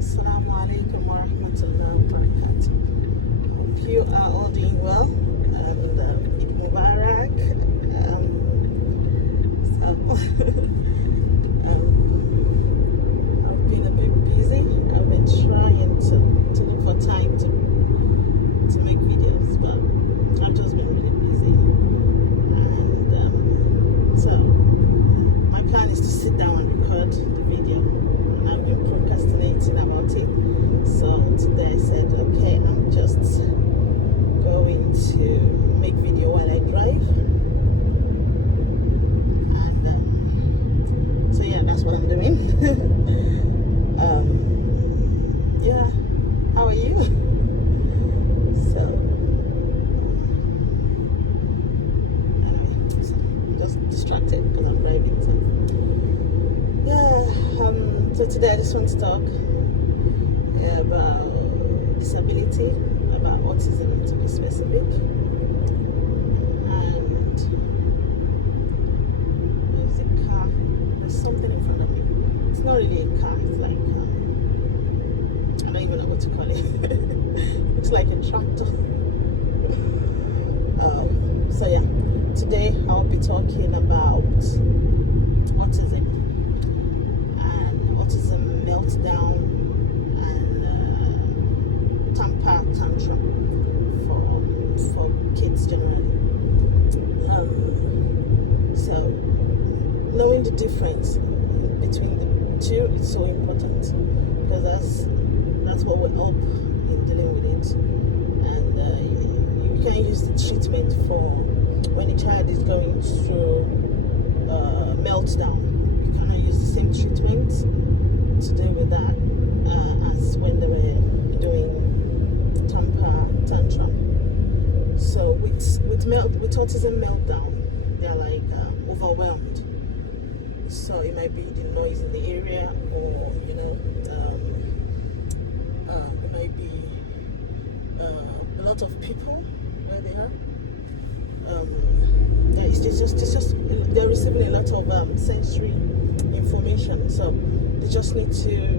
Assalamu alaikum wa rahmatullahi wa barakatuh. Hope you are all doing well and Eid Mubarak. I've been a bit busy. I've been trying to look for time to make videos, but I've just been really busy. And so my plan is to sit down and record the video. And I've been procrastinating about it. So today I said, okay, I'm just going to make video while I drive. And so yeah, that's what I'm doing. Yeah, how are you? So anyway, so I'm just distracted because I'm driving. So yeah, so today I just want to talk about disability, about autism to be specific. And there's a car, there's something in front of me. It's not really a car, it's like, I don't even know what to call it. It's like a tractor. So yeah, today I'll be talking about autism and autism meltdown and temper tantrum for kids generally. So knowing the difference between the two is so important because that's what will help in dealing with it. And you can use the treatment for when a child is going through meltdown. You cannot use the same treatment to deal with that as when they were doing temper tantrum. So with autism meltdown, they're like overwhelmed. So it might be the noise in the area, or it might be a lot of people where they are. It's just they're receiving a lot of sensory information, so they just need to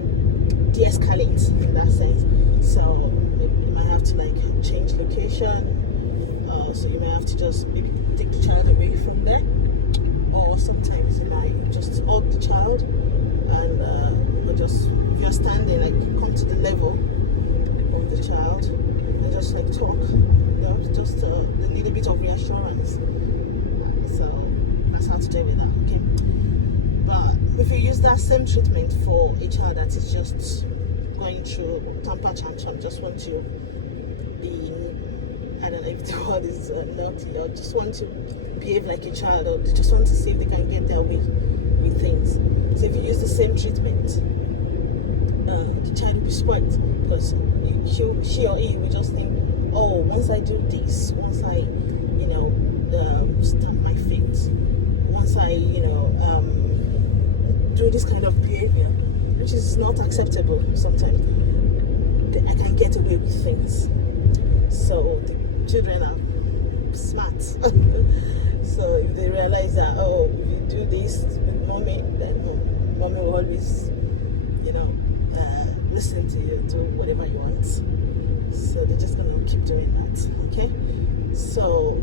de-escalate in that sense. So you might have to like change location, so you might have to just maybe take the child away from there, or sometimes you might just hug the child and or just, if you're standing, like come to the level of the child and just like talk, just they need a bit of reassurance. So that's how to deal with that, okay? But if you use that same treatment for a child that is just going through temper tantrum, just want to be, I don't know if the word is naughty, or just want to behave like a child, or they just want to see if they can get their way with things. So if you use the same treatment, the child will be spoiled because she or he will just think, oh, once I do this, once I, stamp my feet, once I, do this kind of behavior, which is not acceptable sometimes, I can get away with things. So the children are smart. So if they realize that, oh, if you do this with mommy, then mommy will always, listen to you, do whatever you want. So they're just gonna keep doing that, okay? So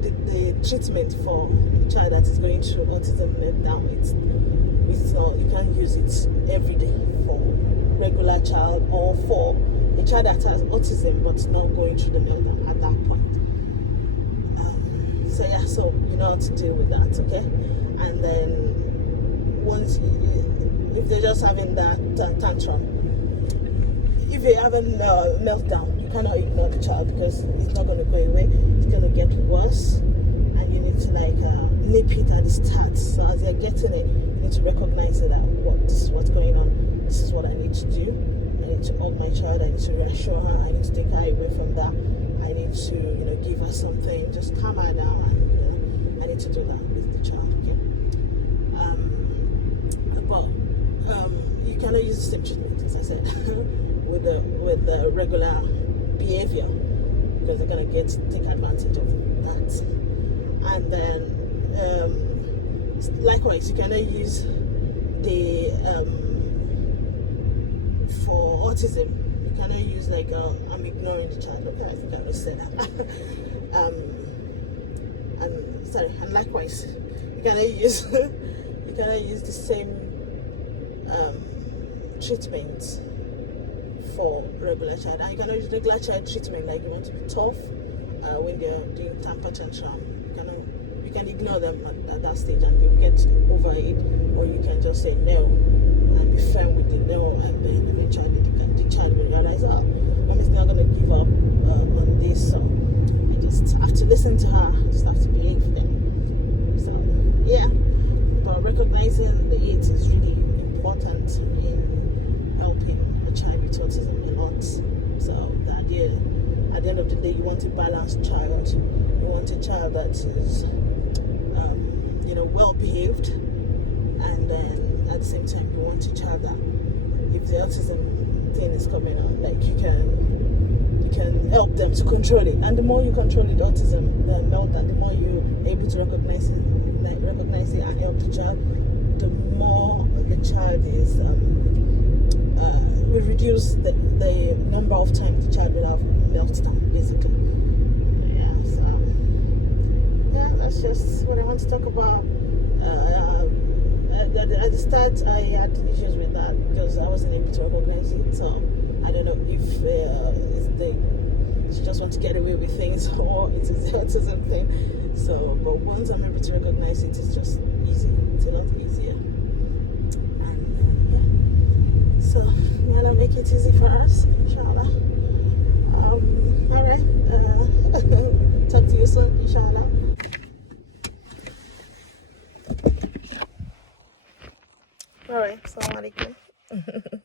the treatment for the child that is going through autism meltdown, it's not, you can't use it every day for regular child or for a child that has autism but not going through the meltdown at that point. So yeah, so you know how to deal with that, okay? And then once if they're just having that tantrum, if they have a meltdown, you cannot ignore the child because it's not going to go away. It's going to get worse, and you need to like nip it at the start. So as you're getting it, you need to recognize that this is what's going on. This is what I need to do. I need to hug my child. I need to reassure her. I need to take her away from that. I need to give her something. Just calm her down. And I need to do that with the child. Okay. But you cannot use the same treatment, as I said. with the regular behavior, because they're gonna take advantage of that. And then likewise, you cannot use the autism. You cannot use like I'm ignoring the child. Okay, I think I already said that. And likewise, you cannot use you cannot use the same treatment for regular child, and you cannot use regular child treatment like you want to be tough when they're doing temper tantrum. You can ignore them at that stage and they'll get over it, or you can just say no and be firm with the no, and then eventually the child will realize, oh, mommy's not going to give up on this, so I just have to listen to her, just have to behave then. So yeah, but recognizing the AIDS is really important in helping a child with autism a lot. So the idea, at the end of the day, you want a balanced child. You want a child that is well behaved, and then at the same time you want a child that, if the autism thing is coming on, like you can help them to control it. And the more you control it, autism, the meltdown, the more you're able to recognize it and help the child, the more the child is will reduce the number of times the child will have meltdown, basically. That's just what I want to talk about. At the start, I had issues with that because I wasn't able to recognize it. So I don't know if she just want to get away with things or it is the autism thing. So, but once I'm able to recognize it, it's just easy. It's a lot easier. And so, may Allah make it easy for us, inshallah. All right. Talk to you soon, inshallah. All right, assalamu alaikum.